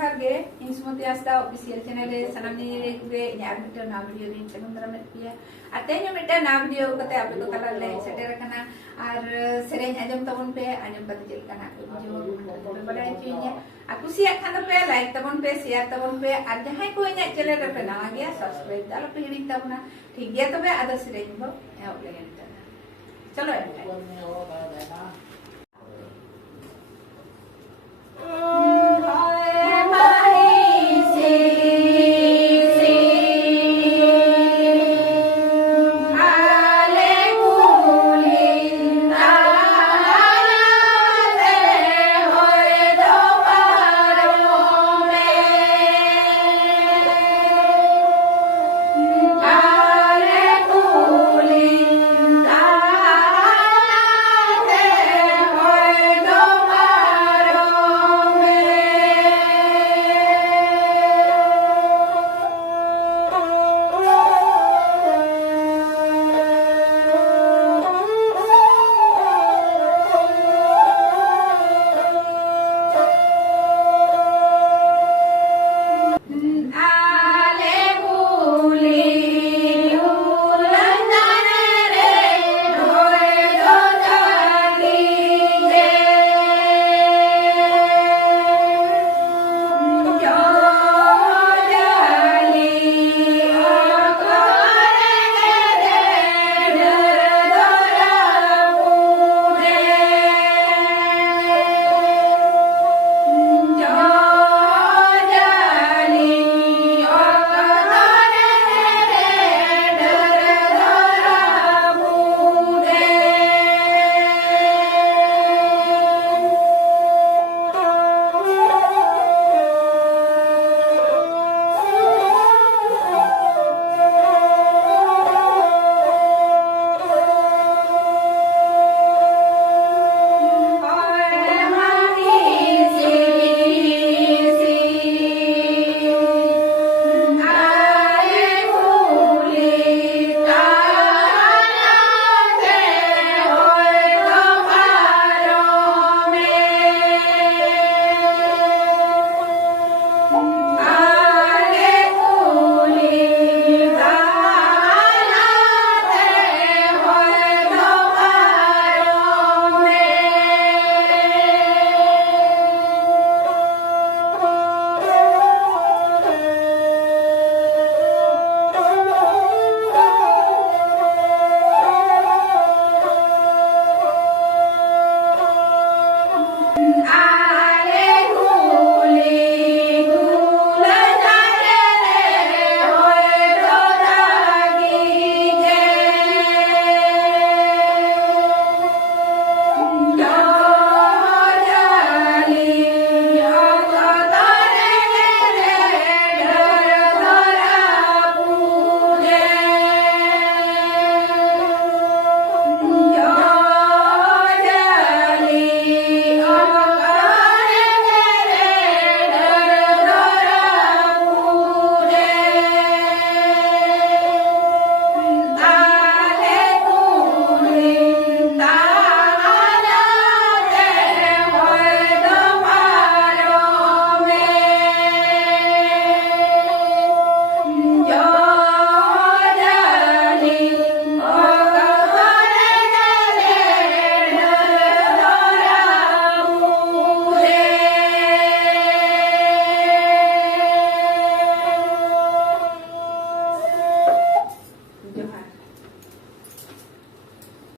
जोहार गे इन सुमति आस्ता ऑफिशियल चैनल सनाम नि रे यार मिटे ना वीडियो रे तमन दरा में पिया आते जो मिटे ना वीडियो कते आप को तला ले सेटेर कना और सेरेन आजम तबन पे आजम कते चल कना जो पे बड़ाई चिया आ कुसिया खान पे लाइक तबन पे शेयर तबन पे और जहां को इन चैनल रे पे नवा गया सब्सक्राइब दाल पे हिड़ी तबना ठीक गया तबे आदर सेरेन बो एव ले चलो एम